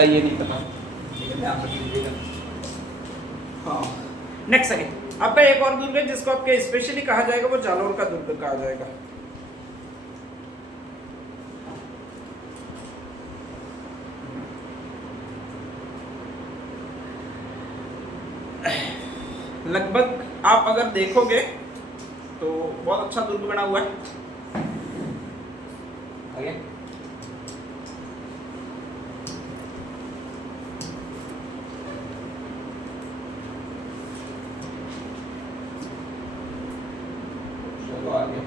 ये नहीं पता, ठीक है, ध्यान रख लीजिएगा। हाँ, नेक्स्ट सेकंड आपका एक और दुर्ग है जिसको आपके स्पेशली कहा जाएगा, वो जालोर का दुर्ग कहा जाएगा। लगभग आप अगर देखोगे तो बहुत अच्छा दुर्ग बना हुआ है। आगे चलो आगे,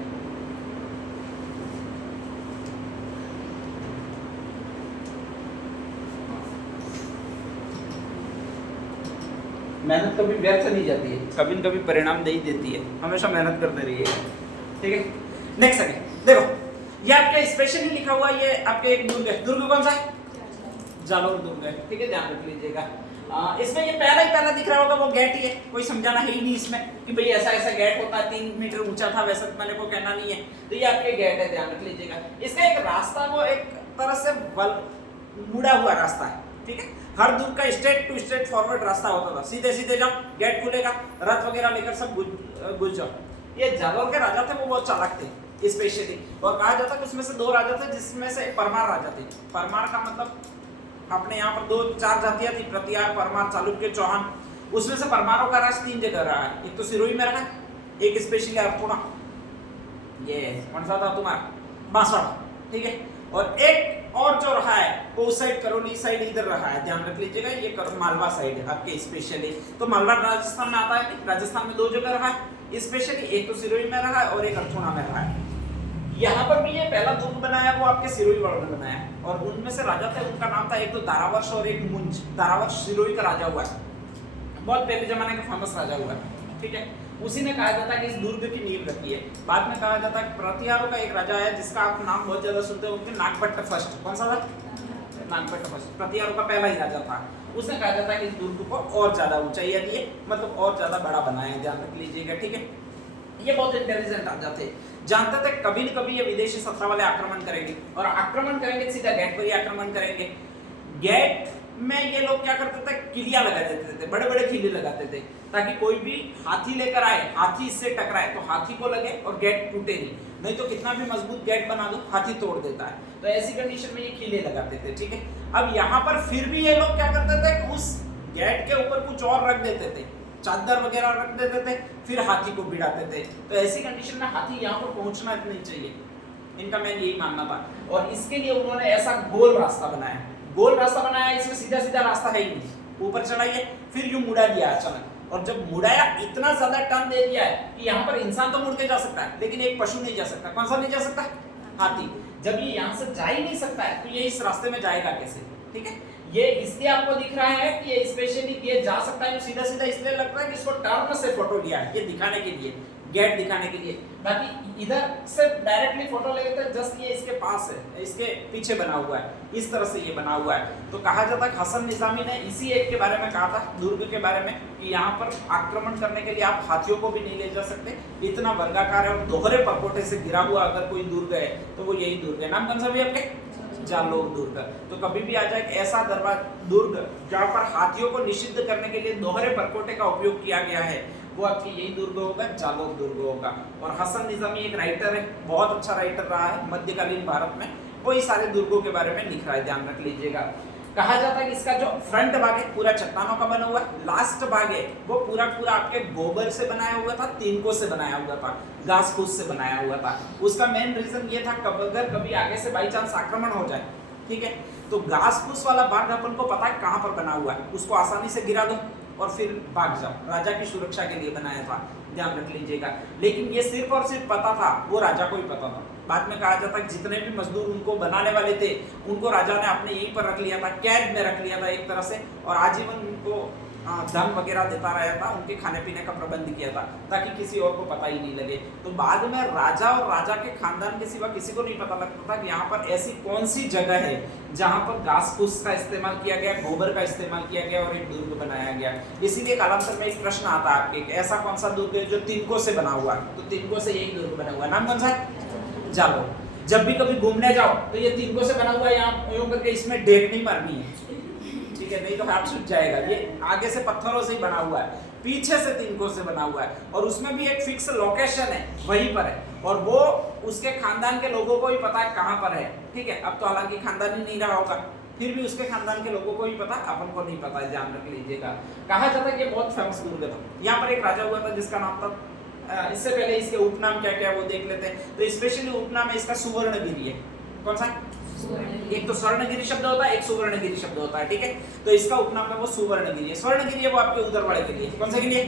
मेहनत कभी व्यर्थ नहीं जाती है, कभी न कभी परिणाम दे ही देती है, हमेशा मेहनत करते रहिए, ठीक है। नेक्स्ट सेकंड देखो, ये आपके स्पेशली लिखा हुआ, ये आपके एक दुर्ग है। दुर्ग कौन सा है? जालोर दुर्ग है, ठीक है, ध्यान रख लीजिएगा। इसमें ये पहला दिख रहा होगा वो गेट ही है, कोई समझाना है ही नहीं इसमें कि भाई ऐसा ऐसा गेट होता है, 3 मीटर ऊंचा था, वैसा मैंने को कहना नहीं है। तो ये आपके गेट है, ध्यान रख लीजिएगा। इसका एक रास्ता, वो एक तरह से मुड़ा हुआ रास्ता है, ठीक है। हर दुर्ग का स्ट्रेट टू स्ट्रेट फॉरवर्ड रास्ता होता था, सीधे सीधे जाओ, गेट खुलेगा, रथ वगैरह लेकर सब घुस जाओ। ये जालोर के राजा थे, वो बहुत चालाक थे स्पेशली, और कहा जाता है कि उसमें से 2 राजा थे, जिसमें से परमार राजा थे। परमार का मतलब अपने यहाँ पर 2-4 जातियां थी, प्रतिहार, परमार, चालुक्य, चौहान। उसमें से परमारों का राज 3 जगह रहा है, एक तो सिरोही में रहा है, एक स्पेशली अर्थुणा, ये कौन सा था तुम्हारा, बांसवाड़ा, ठीक है, और एक और जो रहा है वो उस साइड करौली साइड इधर रहा है, ध्यान रख लीजिएगा। ये मालवा साइड है आपके स्पेशली, तो मालवा राजस्थान में आता है। राजस्थान में 2 जगह रहा है स्पेशली, एक तो सिरोही में रहा है और एक अर्थुणा में रहा है। यहाँ पर भी ये पहला दुर्ग बनाया वो आपके सिरोही वालों ने बनाया, और उनमें से राजा थे, उनका नाम था एक तो दारावर्ष और एक मुंज। दारावर्ष सिरोही का राजा हुआ है, बहुत पहले जमाने का फेमस राजा हुआ है, ठीक है। उसी ने कहा जाता है कि इस दुर्ग की नींव रखी है। बाद में कहा जाता है कि प्रतिहारों का एक राजा है जिसका आप नाम बहुत ज्यादा सुनते हो, उनके नागभट्ट फर्स्ट। कौन सा था? नागभट्ट फर्स्ट, प्रतिहारों का पहला ही राजा था। उसने कहा जाता है कि इस दुर्ग को और ज्यादा ऊंचाई दिए, मतलब और ज्यादा बड़ा बनाया, ध्यान रख लीजिएगा, ठीक है। ये बहुत इंटेलिजेंट राजा थे, जानते थे कभी न कभी ये विदेशी सत्ता वाले आक्रमण करेंगे, और आक्रमण करेंगे सीधा गेट पर ही आक्रमण करेंगे। गेट में ये लोग क्या करते थे, किलियां लगा देते थे, बड़े बड़े किले लगाते थे, ताकि कोई भी हाथी लेकर आए, हाथी इससे टकराए तो हाथी को लगे और गेट टूटे नहीं तो कितना भी मजबूत गेट बना दो हाथी तोड़ देता है। तो ऐसी कंडीशन में ये किले लगाते थे, ठीक है। अब यहाँ पर फिर भी ये लोग क्या करते थे, उस गेट के ऊपर कुछ और रख देते थे, चादर वगैरह रख देते थे, फिर हाथी को भिड़ाते थे। तो ऐसी कंडीशन में हाथी यहाँ पर पहुंचना नहीं चाहिए, इनका मैं यही मानना था, और इसके लिए उन्होंने ऐसा गोल रास्ता बनाया। गोल रास्ता बनाया, इसमें सीधा सीधा रास्ता है ही नहीं, ऊपर चढ़ाइए, फिर यूं मुड़ा दिया अचानक, और जब मुड़ाया इतना ज्यादा टर्न दे दिया है कि यहाँ पर इंसान तो मुड़ के जा सकता है, लेकिन एक पशु नहीं जा सकता। कौन सा नहीं जा सकता? हाथी। जब ये यहाँ से जा ही नहीं सकता है तो ये इस रास्ते में जाएगा कैसे, ठीक है। ये इसलिए आपको दिख रहा है कि ये स्पेशली ये जा सकता है सीधा सीधा, इसलिए लगता है कि इसको टर्न से फोटो लिया है, ये दिखाने के लिए, गेट दिखाने के लिए। बाकी इधर से डायरेक्टली फोटो ले लेते हैं, जस्ट ये इसके पास है, इसके पीछे बना हुआ है, इस तरह से ये बना हुआ है। तो कहा जाता है हसन निजामी ने इसी एक के बारे में कहा था, दुर्ग के बारे में, कि यहाँ पर आक्रमण करने के लिए आप हाथियों को भी नहीं ले जा सकते, इतना वर्गाकार है और दोहरे परकोटे से घिरा हुआ अगर कोई दुर्ग है तो वो यही दुर्ग है। नाम कौन सा भी आपके? जालोर दुर्ग। तो कभी भी आ जाए ऐसा दुर्ग जहाँ पर हाथियों को निषिद्ध करने के लिए दोहरे परकोटे का उपयोग किया गया है, वो आपकी यही दुर्ग होगा, जालोर दुर्ग होगा। और हसन निजामी एक राइटर है, बहुत अच्छा राइटर रहा है मध्यकालीन भारत में, वही सारे दुर्गों के बारे में लिख रहा है, ध्यान रख लीजिएगा। कहा जाता है कि इसका जो फ्रंट भाग है पूरा चट्टानों का बना हुआ है, लास्ट भाग है वो पूरा पूरा आपके गोबर से बनाया हुआ था, तिनकों से बनाया हुआ था, घास फूस से बनाया हुआ था। उसका मेन रीजन ये था अगर कभी आगे से बाई चांस आक्रमण हो जाए, ठीक है, तो घास फूस वाला भाग अपन को पता है कहाँ पर बना हुआ है, उसको आसानी से गिरा दो और फिर भाग जाओ। राजा की सुरक्षा के लिए बनाया था, ध्यान रख लीजिएगा। लेकिन ये सिर्फ और सिर्फ पता था, वो राजा को ही पता था। बाद में कहा जाता है कि जितने भी मजदूर उनको बनाने वाले थे उनको राजा ने अपने यहीं पर रख लिया था, कैद में रख लिया था एक तरह से, और आजीवन उनको धन वगैरह देता रहा था, उनके खाने पीने का प्रबंध किया था ताकि किसी और को पता ही नहीं लगे। तो बाद में राजा और राजा के खानदान के सिवा किसी को नहीं पता लगता था कि यहाँ पर ऐसी कौन सी जगह है जहाँ पर घास फूस का इस्तेमाल किया गया, गोबर का इस्तेमाल किया गया और एक दुर्ग बनाया गया। इसीलिए कालांतर में एक प्रश्न आता है आपके, ऐसा कौन सा दुर्ग है जो तिनकों से बना हुआ है? तो तिनकों से यही दुर्ग बना हुआ है। नाम कौन सा है? जालोर। जब भी कभी घूमने जाओ तो ये तिनकों से बना हुआ है, यहाँ यूं करके इसमें डेक नहीं मारनी है, ठीक है, नहीं तो हाथ छूट जाएगा। ये आगे से पत्थरों से ही बना हुआ है, पीछे से तिनकों से बना हुआ है, और उसमें भी एक फिक्स लोकेशन है, वहीं पर है, और वो उसके खानदान के लोगों को ही पता है कहाँ पर है। ठीक है, अब तो हालांकि खानदान ही नहीं रहा होगा, फिर भी उसके खानदान के लोगों को ही पता, अपन को नहीं पता है, ध्यान रख लीजिएगा। कहा जाता है कि बहुत फेमस दुर्ग था। यहाँ पर एक राजा हुआ था जिसका नाम था, इससे पहले इसके उपनाम क्या क्या वो देख लेते हैं। तो स्पेशली उपनाम है इसका सुवर्णगिरी है। कौन सा? एक तो स्वर्णगिरी शब्द होता है, एक सुवर्णगिरी शब्द होता है। ठीक है, तो इसका उपनाम है वो सुवर्णगिरी है। स्वर्णगिरी है वो आपके उधर वाले के लिए, कौन सा के लिए?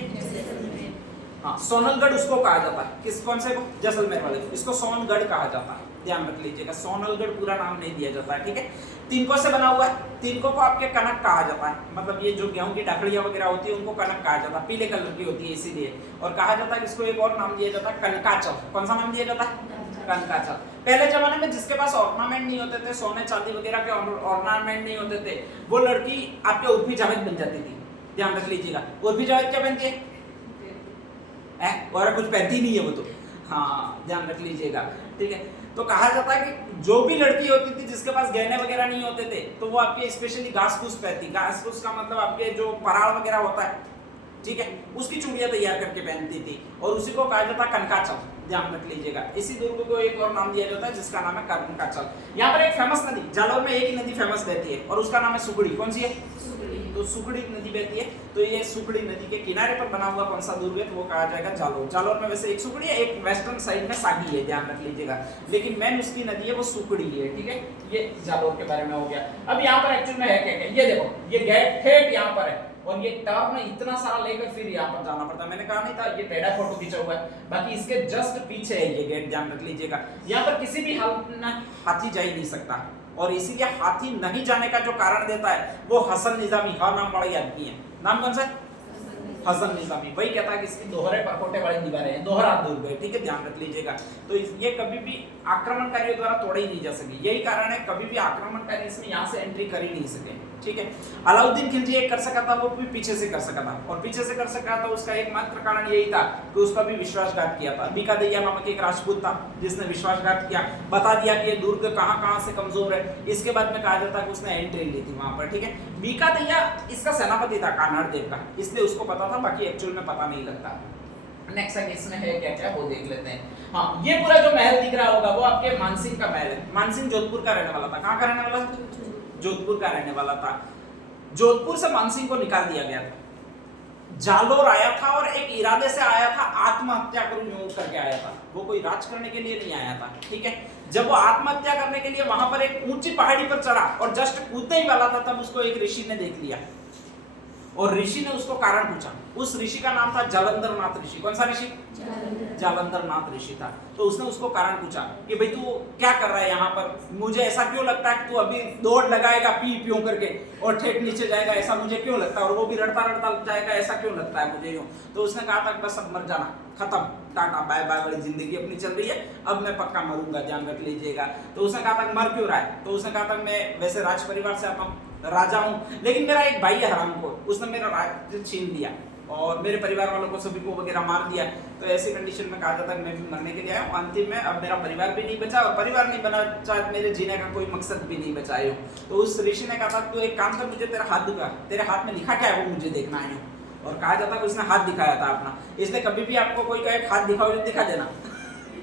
हाँ, सोनलगढ़ उसको कहा जाता है। किस कौन से को? जैसलमेर वाले को, इसको सोनगढ़ कहा जाता है, ध्यान रख लीजिएगा। सोनलगढ़ पूरा नाम नहीं दिया जाता है। ठीक है, तिनकों से बना हुआ है, तिनकों को आपके कनक कहा जाता है, मतलब ये जो गेहूं की डाकड़ियां वगैरह होती है उनको कनक कहा जाता है, पीले कलर की होती है इसीलिए। और कहा जाता है इसको एक और नाम दिया जाता है, कनकाचल। कौन सा नाम दिया जाता है? कनकाचल। पहले जमाने में जिसके पास ऑर्नामेंट नहीं होते थे, सोने चांदी वगैरह के ऑर्नामेंट नहीं होते थे, वो लड़की आपके उर्फी जावेद बन जाती थी, ध्यान रख लीजिएगा। उर्फी जावेद क्या पहनती है? और कुछ पहनती नहीं है वो तो, हाँ ध्यान रख लीजिएगा। ठीक है, तो कहा जाता है कि जो भी लड़की होती थी जिसके पास गहने वगैरह नहीं होते थे, तो वो आपके स्पेशली घास फूस पहनती। घास फूस का मतलब आपके जो पराल वगैरह होता है, ठीक है, उसकी चूड़ियां तैयार करके पहनती थी, और उसी को कहा जाता है कनकाचल, ध्यान रख लीजिएगा। इसी दुर्ग को एक और नाम दिया जाता है जिसका नाम है कनकाचल। यहाँ पर एक फेमस नदी, जालौर में एक ही नदी फेमस बहती है, और उसका नाम है सुगड़ी। कौन सी है? तो सुगड़ी नदी बहती है। तो ये सुगड़ी नदी के किनारे पर बना हुआ कौन सा दुर्ग है? तो वो कहा जाएगा जालौर। जालौर में वैसे एक सुगड़ी है, एक वेस्टर्न साइड में सागी है, ध्यान रख लीजिएगा, लेकिन मेन उसकी नदी है वो सुगड़ी है। ठीक है, ये जालौर के बारे में हो गया। अब यहाँ पर एक्चुअल में है क्या क्या? ये देखो, ये गेट ठेठ यहाँ पर है, और ये टर्न इतना सारा लेकर फिर यहाँ पर जाना पड़ता है। मैंने कहा नहीं था ये टेढ़ा फोटो खींचा हुआ है, बाकी इसके जस्ट पीछे है ये गेट, ध्यान रख लीजिएगा। यहाँ पर किसी भी हालत में हाथी जा ही नहीं सकता, और इसीलिए हाथी नहीं जाने का जो कारण देता है वो हसन निजामी, हाँ नाम बड़ा आदमी है। नाम कौन सा? हसन निजामी। वही कहता है कि इसकी दोहरे परकोटे वाली दीवारें हैं, दोहरा दुर्ग है। ठीक है, ध्यान रख लीजिएगा। तो ये कभी भी आक्रमणकारियों द्वारा तोड़े ही नहीं जा सके, यही कारण है कभी भी आक्रमणकारी इसमें यहाँ से एंट्री कर ही नहीं सके। ठीक है, अलाउद्दीन खिलजी एक कर सका था, वो भी पीछे से कर सका था, और पीछे से कर सका था उसका एकमात्र कारण यही था कि उसका भी विश्वासघात किया था। बीकादैया नामक एक राजपूत था जिसने विश्वासघात किया, बता दिया कि ये दुर्ग कहाँ से कमजोर है। इसके बाद में कहा जाता है कि उसने एंट्री ली थी वहां पर। ठीक है, बीकादैया इसका सेनापति था कान्हाड़ देव का, इसलिए उसको पता था, बाकी एक्चुअल में पता नहीं लगता। नेक्स्ट इसमें है क्या क्या वो देख लेते हैं। हाँ, ये पूरा जो महल दिख रहा होगा वो आपके मानसिंह का महल है। मानसिंह जोधपुर का रहने वाला था। कहाँ का रहने वाला था? जोधपुर का रहने वाला था। जोधपुर से मानसिंह को निकाल दिया गया था। जालौर आया था और एक इरादे से आया था, आत्महत्या करूं यूं करके आया था, वो कोई राज करने के लिए नहीं आया था। ठीक है, जब वो आत्महत्या करने के लिए वहां पर एक ऊंची पहाड़ी पर चढ़ा और जस्ट कूदने ही वाला था, तब उसको एक ऋषि ने देख लिया, और ऋषि ने उसको कारण पूछा। उस ऋषि का नाम था जालंधर नाथ ऋषि। कौन सा ऋषि? जालंधर नाथ ऋषि था। तो उसने उसको कारण पूछा कि भाई तू क्या कर रहा है यहाँ पर, मुझे ऐसा क्यों लगता है कि तू अभी दौड़ लगाएगा पी प्यों करके और ठेठ नीचे जाएगा, ऐसा मुझे क्यों लगता है, और वो भी रड़ता रड़ता जाएगा, ऐसा क्यों लगता है मुझे यूं। तो उसने कहा था बस अब मर जाना, खत्म, टाटा बाय बाय वाली जिंदगी अपनी चल रही है, अब मैं पक्का मरूंगा, ध्यान रख लीजिएगा। तो उसने कहा था मर क्यों रहा है? तो उसने कहा था मैं वैसे राज परिवार से आता हूँ, राजा हूँ, लेकिन मेरा एक भाई है हरामखोर, उसने मेरा राज्य छीन लिया और मेरे परिवार वालों को सभी को वगैरह मार दिया। तो ऐसी कंडीशन में कहा जाता है मैं भी मरने के लिए आया हूँ। अंतिम में अब मेरा परिवार भी नहीं बचा, और परिवार नहीं बना, चाहे मेरे जीने का कोई मकसद भी नहीं बचा है। तो उस ऋषि ने कहा था तू एक काम कर, मुझे तेरा हाथ दिखा, तेरे हाथ में लिखा क्या है वो मुझे देखना है। और कहा जाता है उसने हाथ दिखाया था अपना। इसलिए कभी भी आपको कोई कहे हाथ दिखाओ, दिखा देना।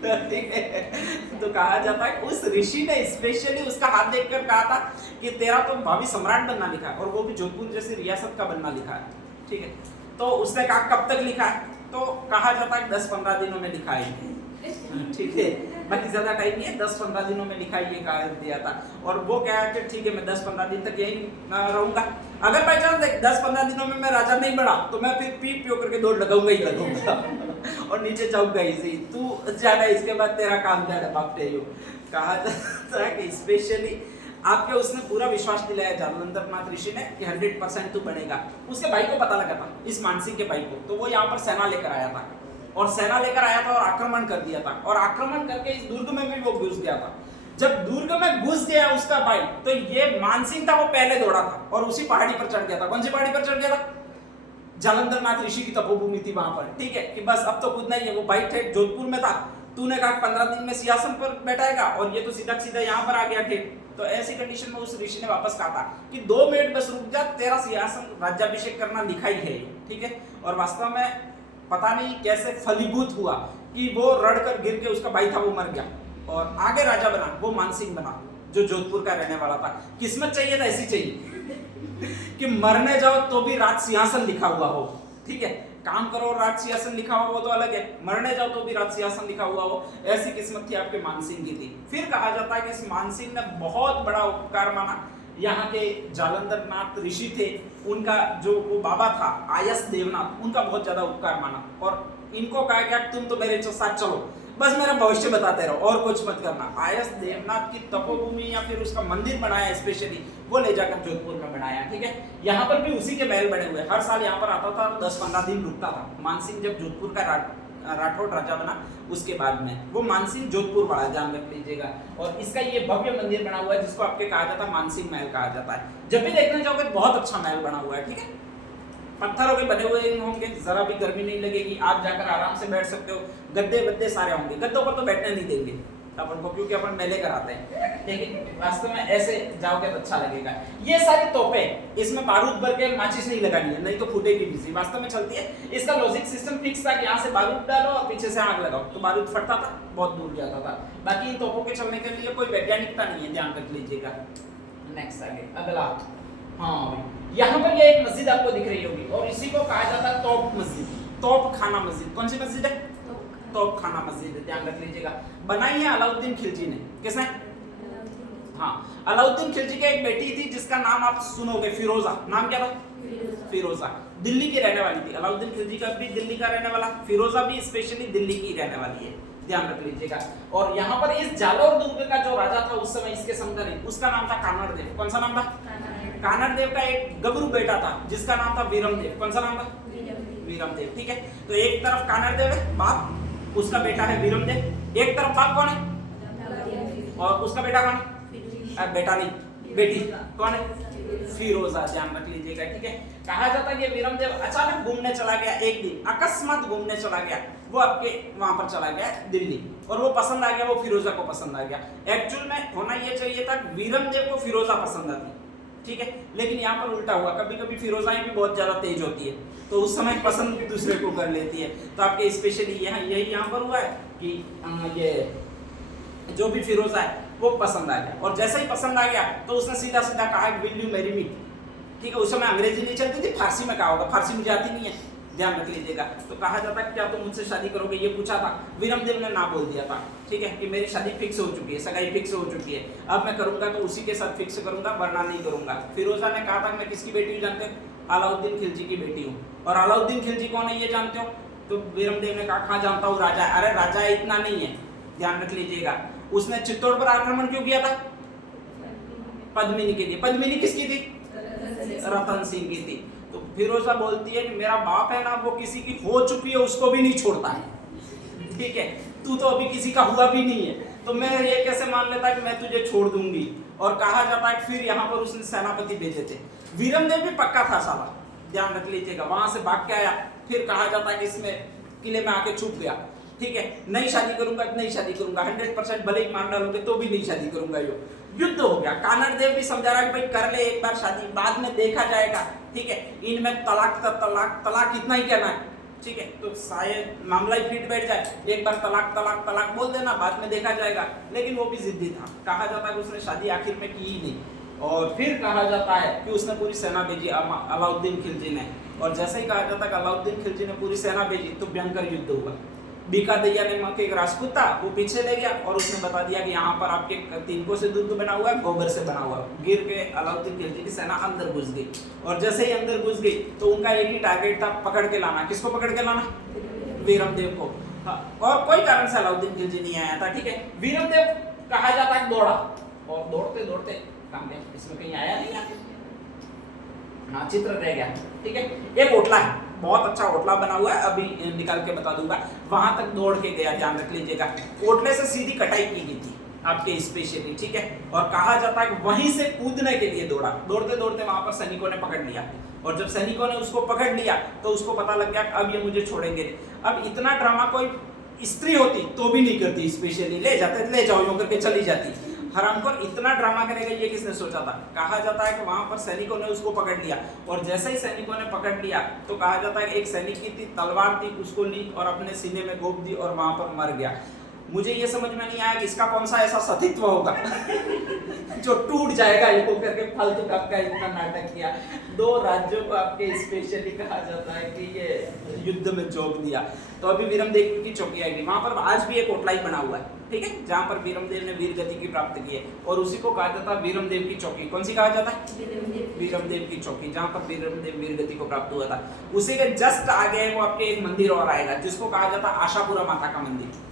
ठीक है, तो कहा जाता है उस ऋषि ने स्पेशली उसका हाथ देखकर कहा था कि तेरा तो भावी सम्राट बनना लिखा है, और वो भी जोधपुर जैसी रियासत का बनना लिखा है। ठीक है, तो उसने कहा कब तक लिखा है? तो कहा जाता है 10-15 दिनों में लिखा है। ठीक है, बाकी ज्यादा टाइम नहीं है, 10-15 दिनों में लिखा ये कहा दिया था। और वो क्या है कि ठीक है मैं 10-15 दिन तक यही रहूंगा, अगर बाई चांस 10-15 दिनों में मैं राजा नहीं बना तो मैं फिर पी पियो करके दौड़ लगाऊंगा ही लगूंगा और नीचे जाऊंगा इसी, तू जाना, इसके बाद तेरा काम जाना बापटे। कहा जाता है कि स्पेशली आपके उसने पूरा विश्वास दिलाया जालंधर नाथ ऋषि ने कि 100% तू बनेगा। उसके भाई को पता लगा था, इस मानसिंह के भाई को, तो वो यहाँ पर सेना लेकर आया था, और सेना लेकर आया था और आक्रमण कर दिया था, और आक्रमण करके इस दुर्ग में भी वो घुस गया था। जब दुर्ग में घुस गया उसका भाई, तो ये मानसिंह था वो पहले दौड़ा था और उसी पहाड़ी पर चढ़ गया था। कौन सी पहाड़ी पर चढ़ गया था? जालंधर नाथ ऋषि की तपोभूमि थी वहां पर। ठीक है, कि बस अब तो कूदना ही है। वो भाई थे जोधपुर में था, तूने कहा 15 दिन में सिंहासन पर बैठाएगा और ये तो सीधा सीधा यहाँ पर आ गया ठीक। तो ऐसी कंडीशन में उस ऋषि ने वापस कहा था कि 2 मिनट बस रुक जा, तेरा सिंहासन राज्याभिषेक करना लिखा ही है, ठीक है। और वास्तव में पता नहीं कैसे फलीभूत हुआ कि वो रड़कर गिर के, उसका भाई था वो मर गया और आगे राजा बना वो मानसिंह बना, जो जोधपुर का रहने वाला था। किस्मत चाहिए था ऐसी चाहिए कि मरने जाओ तो भी राज सिंहासन लिखा हुआ हो, ठीक है। काम करो और राज सिंहासन लिखा हुआ वो तो अलग है, मरने जाओ तो भी राज सिंहासन लिखा हुआ हो, ऐसी किस्मत थी आपके मानसिंह की थी। फिर कहा जाता है कि इस मानसिंह ने बहुत बड़ा उपकार माना। यहाँ के जालंधर नाथ ऋषि थे, उनका जो वो बाबा था आयस देवनाथ, उनका बहुत ज्यादा उपकार माना और इनको कहा गया तुम तो मेरे साथ चलो, बस मेरा भविष्य बताते रहो और कुछ मत करना। आयस देवनाथ की तपोभूमि या फिर उसका मंदिर बनाया स्पेशली, वो ले जाकर जोधपुर में बनाया, ठीक है। यहाँ पर भी उसी के महल बने हुए, हर साल यहाँ पर आता था, 10-15 दिन रुकता था। मानसिंह जब जोधपुर का राठौड़ राजा बना उसके बाद में, वो मानसिंह जोधपुर वाला, ध्यान रख लीजिएगा। और इसका ये भव्य मंदिर बना हुआ है जिसको आपके कहा जाता है मानसिंह महल कहा जाता है। जब भी देखने जाओगे बहुत अच्छा महल बना हुआ है, ठीक है। पत्थरों के बने हुए होंगे, जरा भी गर्मी नहीं लगेगी, आप जाकर आराम से बैठ सकते हो। गद्दे बद्दे सारे होंगे, गद्दों पर तो बैठने नहीं देंगे अपन को क्योंकि अपन मेले कराते हैं, लेकिन वास्तव में ऐसे जाओगे तो अच्छा लगेगा। ये सारी तोपें, इसमें बारूद भर के माचिस नहीं लगानी है, नहीं तो फूटेगी बिजली, वास्तव में चलती है। इसका लॉजिक सिस्टम फिक्स था कि यहाँ से बारूद डालो और पीछे से आग लगाओ तो बारूद फटता था, बहुत दूर जाता था। बाकी इन तोपों के चलने के लिए कोई वैज्ञानिकता नहीं है, ध्यान रख लीजिएगा। नेक्स्ट आगे अगला, हाँ यहाँ पर ये एक मस्जिद आपको दिख रही होगी और इसी को कहा जाता है तोप मस्जिद, तोप खाना मस्जिद। कौन सी मस्जिद है? तोप खाना मस्जिद है, ध्यान रख लीजिएगा। बनाई है अलाउद्दीन खिलजी ने। किसने? हाँ, अलाउद्दीन खिलजी की एक बेटी थी जिसका नाम आप सुनोगे, फिरोजा। नाम क्या था? फिरोजा। दिल्ली की रहने वाली थी। अलाउद्दीन खिलजी का भी दिल्ली का रहने वाला, फिरोजा भी स्पेशली दिल्ली की रहने वाली है, ध्यान रख लीजिएगा। और यहाँ पर इस जालौर दुर्ग का जो राजा था उस समय इसके समकालीन, उसका नाम था कानड़ देव। कौन सा नाम था? कानड़ देव का एक गबरू बेटा था जिसका नाम था वीरम देव। कौन सा नाम था? वीरम देव, ठीक है। तो एक तरफ कानड़ देव है बाप, उसका बेटा है वीरम देव। एक तरफ बाप कौन है और उसका बेटा कौन है? बेटा नहीं, बेटी कौन है? फिरोजा, ध्यान रख लीजिएगा, ठीक है। कहा जाता है कि वीरम देव अचानक घूमने चला गया, एक दिन अकस्मात घूमने चला गया, वो आपके वहां पर चला गया दिल्ली, और वो पसंद आ गया, वो फिरोजा को पसंद आ गया। एक्चुअल में होना ये चाहिए था वीरम देव को फिरोजा पसंद आती, ठीक है, लेकिन यहाँ पर उल्टा हुआ। कभी कभी फिरोजाएं भी बहुत ज्यादा तेज होती है तो उस समय पसंद भी दूसरे को कर लेती है। तो आपके स्पेशली यहाँ पर हुआ है कि ये जो भी फिरोजा है वो पसंद आ गया, और जैसे ही पसंद आ गया तो उसने सीधा सीधा कहा विल यू मैरी मी, ठीक है। उस समय अंग्रेजी नहीं चलती थी, फारसी में कहा होगा, फारसी मुझे आती नहीं है, ध्यान रख लीजिएगा। तो कहा जाता है क्या तुम मुझसे शादी करोगे, ये पूछा था। वीरम देव ने ना बोल दिया था, ठीक है, कि मेरी शादी फिक्स हो चुकी है, सगाई फिक्स हो चुकी है, अब मैं करूंगा तो उसी के साथ फिक्स करूंगा, वरना नहीं करूंगा। फिरोजा ने कहा था मैं किसकी बेटी हूँ जानते हो? अलाउद्दीन खिलजी की बेटी हूँ। और अलाउद्दीन खिलजी कौन है ये जानते हो? तो वीरम देव ने कहा हाँ जानता हूँ, राजा। अरे राजा इतना नहीं है, ध्यान रख लीजिएगा। उसने चित्तौड़ पर आक्रमण क्यों किया था? पद्मिनी के लिए। पद्मिनी किसकी थी? रतन सिंह की थी। तो फिरोजा बोलती है कि मेरा बाप है ना, वो किसी की हो चुकी है उसको भी नहीं छोड़ता है, ठीक है, तू तो अभी किसी का हुआ भी नहीं है, तो मैं ये कैसे मान लेता कि मैं तुझे छोड़ दूंगी। और कहा जाता है फिर यहाँ पर उसने सेनापति भेजे थे। वीरम देव भी पक्का था साला, ध्यान रख लीजिएगा, वहां से भाग के आया। फिर कहा जाता है कि इसमें किले में आके छुप गया, ठीक है, नहीं शादी करूंगा, नहीं शादी करूंगा, 100% भले ही मार डालोगे तो भी नहीं शादी करूंगा। यो युद्ध हो गया। कानड़ देव भी समझा रहा है कि भाई कर ले एक बार शादी, बाद में देखा जाएगा, ठीक है, इनमें तलाक तलाक तलाक इतना ही कहना है, ठीक है, तो शायद मामला ही फिट बैठ जाए, एक बार तलाक तलाक तलाक बोल देना, बाद में देखा जाएगा। लेकिन वो भी जिद्दी था। कहा जाता है कि उसने शादी आखिर में की ही नहीं। और फिर कहा जाता है कि उसने पूरी सेना भेजी अलाउद्दीन खिलजी ने, और जैसे ही कहा जाता है कि अलाउद्दीन खिलजी ने पूरी सेना भेजी तो भयंकर युद्ध हुआ। बीका दैया ने के एक राजपूत था, वो पीछे ले गया और उसने बता दिया कि यहाँ पर आपके तीनकों से दुर्ग बना हुआ है, गोबर से बना हुआ। गिर के अलाउद्दीन खिलजी की सेना अंदर घुस गई, और जैसे ही अंदर घुस गई तो उनका एक ही टारगेट था, पकड़ के लाना। किसको पकड़ के लाना? वीरम देव को। हाँ, और कोई कारण से अलाउद्दीन खिलजी नहीं आया था, ठीक है। वीरम देव कहा जाता है दौड़ा, और दौड़ते दौड़ते इसमें कहीं आया नहीं, हाँ चित्र रह गया, ठीक है। एक ओटला है, बहुत अच्छा ओटला बना हुआ है, अभी निकाल के बता दूंगा, वहां तक दौड़ के गया, ध्यान रख लीजिएगा। ओटले से सीधी कटाई की गई थी आपके स्पेशली, ठीक है। और कहा जाता है कि वहीं से कूदने के लिए दौड़ा, दौड़ते दौड़ते वहां पर सैनिकों ने पकड़ लिया, और जब सैनिकों ने उसको पकड़ लिया तो उसको पता लग गया अब ये मुझे छोड़ेंगे। अब इतना ड्रामा कोई स्त्री होती तो भी नहीं करती, स्पेशली ले जाते ले जाओ यूं करके चली जाती। हरामखोर इतना ड्रामा करेगा ये किसने सोचा था। कहा जाता है कि वहां पर सैनिकों ने उसको पकड़ लिया और जैसे ही सैनिकों ने पकड़ लिया तो कहा जाता है कि एक सैनिक की तलवार थी उसको ली और अपने सीने में गोप दी और वहां पर मर गया। मुझे ये समझ में नहीं आया कि इसका कौन सा ऐसा सतीत्व होगा जो टूट जाएगा ये करके फालतू का आपका इतना नाटक किया। 2 राज्यों को आपके स्पेशली कहा जाता है कि ये युद्ध में झोंक दिया। तो अभी वीरमदेव की चौकी आएगी, वहां पर आज भी एक कोटलाई बना हुआ है, ठीक है, जहां पर वीरमदेव ने वीर गति की प्राप्त की है और उसी को कहा जाता है वीरमदेव की चौकी। कौन सी कहा जाता है? वीरमदेव की चौकी, जहां पर वीरमदेव वीर गति को प्राप्त हुआ था। उसी के जस्ट आगे वो आपके एक मंदिर और आएगा जिसको कहा जाता है आशापुरा माता का मंदिर।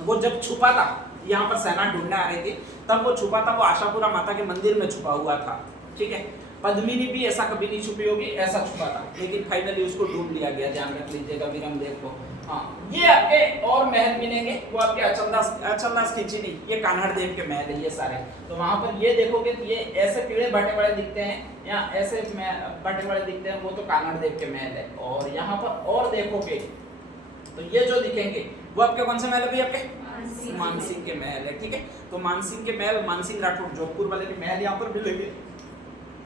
वो जब छुपा था, यहाँ पर सेना ढूंढने आ रही थी, तब वो छुपा था, वो आशापुरा माता के मंदिर में छुपा हुआ था, ठीक है। पद्मिनी भी ऐसा कभी नहीं छुपी होगी, ऐसा छुपा था, लेकिन फाइनली उसको ढूंढ लिया गया। ध्यान रख लीजिएगा वीरमदेव को। हाँ, ये आपके और महल मिलेंगे, वो आपके अचलदास खिंची नहीं, ये कान्हड़ देव के महल है ये सारे। तो वहां पर ये देखोगे तो ये ऐसे पीड़े बाटे वाले दिखते हैं या ऐसे बाटे वाले दिखते हैं, वो तो कान्हड़ देव के महल है। और यहाँ पर और देखोगे तो ये जो दिखेंगे वो आपके कौन से महल है? आपके मानसिंह के महल है, ठीक है। तो मानसिंह के महल, मानसिंह राठौर जोधपुर वाले के महल यहाँ पर मिलेंगे।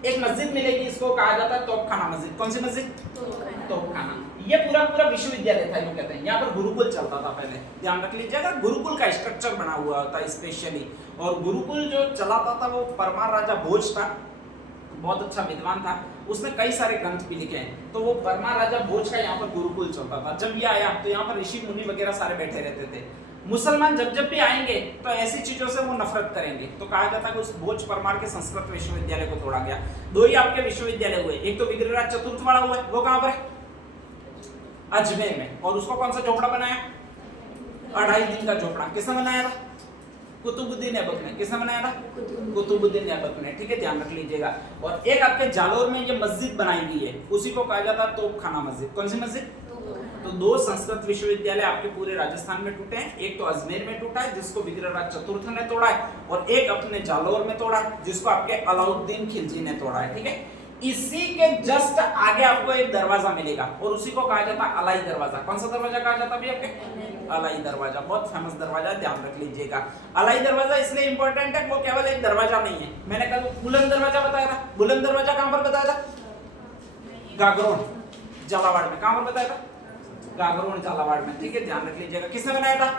एक मस्जिद मिलेगी, इसको कहा जाता है तोपखाना मस्जिद। कौन सी मस्जिद? तोपखाना। ये पूरा विश्वविद्यालय था, यूं कहते हैं। यहाँ पर गुरुकुल चलता था पहले, ध्यान रख लीजिएगा। गुरुकुल का स्ट्रक्चर बना हुआ होता स्पेशली, और गुरुकुल जो चलाता था वो परमार राजा भोज था, बहुत अच्छा विद्वान था, उसने कई सारे ग्रंथ भी लिखे हैं। तो वो परमार राजा भोज का यहाँ पर गुरुकुल चलता था। जब ये आया तो यहाँ पर ऋषि मुनि वगैरह सारे बैठे रहते थे। मुसलमान जब भी आएंगे तो ऐसी चीजों से वो नफरत करेंगे। तो कहा जाता है कि उस भोज परमार के संस्कृत विश्वविद्यालय को तोड़ा गया। 2 ही आपके विश्वविद्यालय हुए, एक तो विग्रहराज चतुर्थ वाला हुआ है, वो कहाँ पर है? अजमेर में। और उसको कौन सा झोपड़ा बनाया? 2.5 दिन का झोपड़ा। किसने बनाया था? कुतुबुद्दीन ऐबक ने। किसने बनाया था? कुतुबुद्दीन ऐबक ने, ठीक है, ध्यान रख लीजिएगा। और एक आपके जालोर में ये मस्जिद बनाई गई है, उसी को कहा जाता है तोपखाना मस्जिद। कौन सी मस्जिद? तो 2 संस्कृत विश्वविद्यालय आपके पूरे राजस्थान में टूटे हैं। एक तो अजमेर में टूटा है जिसको विग्रहराज चतुर्थ ने तोड़ा है, और एक अपने जालोर में तोड़ा है जिसको आपके अलाउद्दीन खिलजी ने तोड़ा है, ठीक है। इसी के जस्ट आगे आपको एक दरवाजा मिलेगा और उसी को कहा जाता है अलाई दरवाजा। कौन सा दरवाजा कहा जाता है आपके? अलाई दरवाजा, बहुत फेमस दरवाजा, ध्यान रख लीजिएगा। अलाई दरवाजा इसलिए इंपॉर्टेंट है, वो केवल एक दरवाजा नहीं है। मैंने कल बुलंद दरवाजा बताया था। बुलंद दरवाजा कहां पर बताया था? गागरोन झालावाड़ में। कहां पर बताया था? गागरोन झालावाड़ में, ठीक है, ध्यान रख लीजिएगा। किसने बनाया था?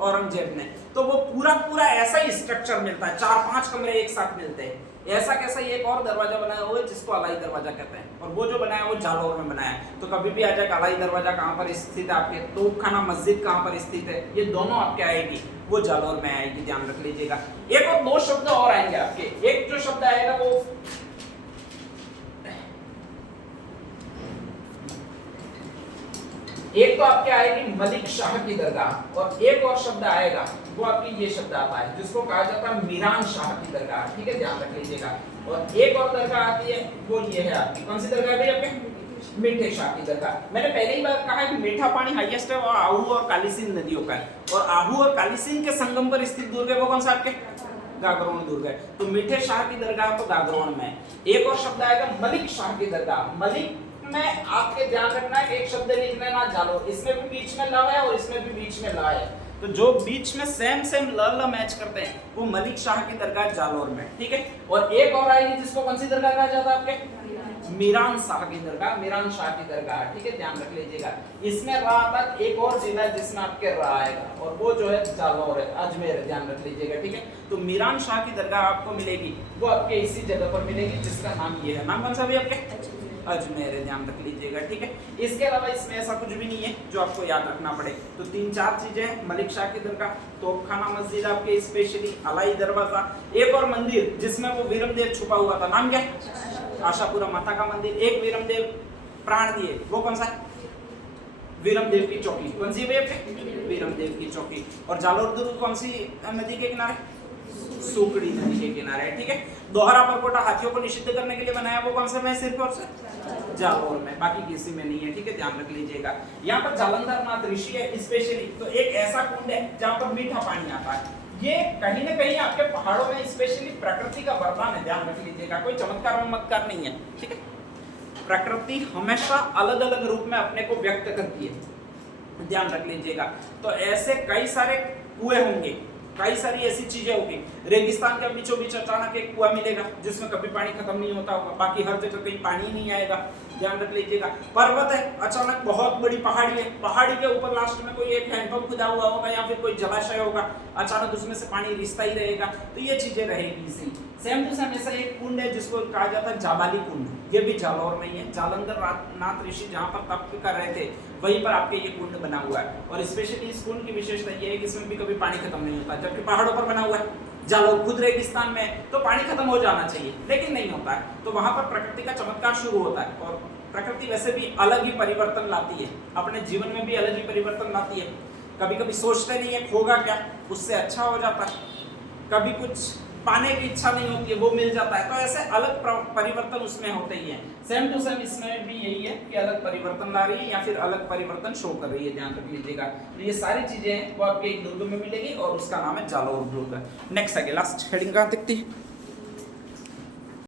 औरंगजेब ने। तो वो पूरा ऐसा ही स्ट्रक्चर मिलता है, 4-5 कमरे एक साथ मिलते हैं। ऐसा कैसा एक और दरवाजा बनाया हुआ है जिसको अलाई दरवाजा कहते हैं, और वो जो बनाया वो जालौर में बनाया है। तो कभी भी आ जाएगा अलाई दरवाजा कहाँ पर स्थित है आपके, तोपखाना मस्जिद कहाँ पर स्थित है, ये दोनों आपके आएगी, वो जालौर में आएगी, ध्यान रख लीजिएगा। एक और 2 शब्द और आएंगे आपके। एक जो शब्द आएगा वो एक तो आपके आएगी मलिक शाह की दरगाह, और एक और शब्द आएगा वो आपकी ये शब्द आता है जिसको कहा जाता है मीरान शाह की दरगाह, ठीक है, ध्यान रख लीजिएगा। और एक और दरगाह आती है वो ये है आपकी, कौन सी दरगाह है आपके? मीठे शाह की दरगाह। मैंने पहले ही बार कहा है कि मीठा पानी हाईएस्ट है और आहू और कालीसिंध नदियों का है, और आहू और कालीसिंध के संगम पर स्थित दुर्ग है वो कौन सा आपके? गागरोन दुर्ग है। तो मीठे शाह की दरगाह तो गागरोन में। एक और शब्द आएगा मलिक शाह की दरगाह। मलिक में आपके ध्यान रखना है, एक शब्द लिख लेना जालो, इसमें भी बीच में ल है और इसमें भी बीच में ल है, तो जो बीच में सेम ल मैच करते हैं वो मलिक शाह की दरगाह जालोर में, ठीक है। और एक और आएगी जिसको कौन सी दरगाह कहा जाता है आपके? मीरान शाह की दरगाह, मीरान शाह की दरगाह, ठीक है, ध्यान रख लीजिएगा। इसमें रहा तक एक और जिला जिसमें आपके रहा आएगा, और वो जो है जालौर है, अजमेर है, ध्यान रख लीजिएगा, ठीक है। तो मीरान शाह की दरगाह आपको मिलेगी, वो आपके इसी जगह पर मिलेगी जिसका नाम ये है। नाम कौन सा भी आपके? अजमेर है, ध्यान रख लीजिएगा, ठीक है। इसके अलावा इसमें ऐसा कुछ भी नहीं है जो आपको याद रखना पड़े। तो 3-4 चीजें हैं, मलिक शाह की दरगाह, तोपखाना मस्जिद आपके स्पेशली, अलाई दरवाजा, एक और मंदिर जिसमें वो वीरमदेव छुपा हुआ था, नाम क्या है? आशापुरा माता का मंदिर। एक वीरमदेव प्राण दिए, वो कौन सा है? वीरमदेव की चौकी। कौन सी है? वीरमदेव की चौकी। और जालोर दुर्ग कौन सी नदी के किनारे? सुकड़ी नदी के किनारे, ठीक है। दोहरा परकोटा हाथियों को निषिद्ध करने के लिए बनाया, वो कौन सा में? सिर्फ और सिर्फ जालोर में, बाकी किसी में नहीं है, ठीक है, ध्यान रख लीजिएगा। यहाँ पर जालंधर नाथ ऋषि है स्पेशली, तो एक ऐसा कुंड है जहाँ पर मीठा पानी आता है। ये कहीं ना कहीं आपके पहाड़ों में स्पेशली प्रकृति का वरदान है, ध्यान रख लीजिएगा, कोई चमत्कार वमत्कार नहीं है, ठीक है। प्रकृति हमेशा अलग अलग रूप में अपने को व्यक्त करती है, ध्यान रख लीजिएगा। तो ऐसे कई सारे कुएं होंगे, कई सारी ऐसी चीजें होगी। रेगिस्तान के बीचों बीच अचानक एक कुआं मिलेगा जिसमें कभी पानी खत्म नहीं होता होगा, बाकी हर जगह कहीं पानी ही नहीं आएगा, ध्यान रख लीजिएगा। पर्वत है, अचानक बहुत बड़ी पहाड़ी है, पहाड़ी के ऊपर लास्ट में कोई एक हैंडपंप खुदा हुआ होगा या फिर कोई जलाशय होगा, अचानक उसमें से पानी रिसता ही रहेगा, तो ये चीजें रहेगी इसी। सेम टू सेम ऐसा एक कुंड है जिसको कहा जाता है जाबाली कुंड, ये भी जालौर में ही है। जालंधर नाथ ऋषि जहाँ पर तप कर रहे थे वहीं पर आपके ये कुंड बना हुआ है। और स्पेशली इस कुंड की विशेषता ये है कि इसमें भी कभी पानी खत्म नहीं होता, जबकि पहाड़ों पर बना हुआ है। जालौर खुद रेगिस्तान में तो पानी खत्म हो जाना चाहिए लेकिन नहीं होता है, तो वहां पर प्रकृति का चमत्कार शुरू होता है। और प्रकृति वैसे भी अलग ही परिवर्तन लाती है, अपने जीवन में भी अलग ही परिवर्तन लाती है। कभी कभी सोचते नहीं है होगा क्या, उससे अच्छा हो जाता है। कभी कुछ पाने की इच्छा नहीं होती है, वो मिल जाता है। तो ऐसे अलग परिवर्तन उसमें होते ही हैं। सेम टू सेम इसमें भी यही है कि अलग परिवर्तन ला रही है या फिर अलग परिवर्तन शो कर रही है, ध्यान रख लीजिएगा। तो ये सारी चीजें हैं वो आपके एक दुर्ग में मिलेगी और उसका नाम है जालौर दुर्ग। नेक्स्ट आगे लास्ट हेडिंग कहाँ दिखती है?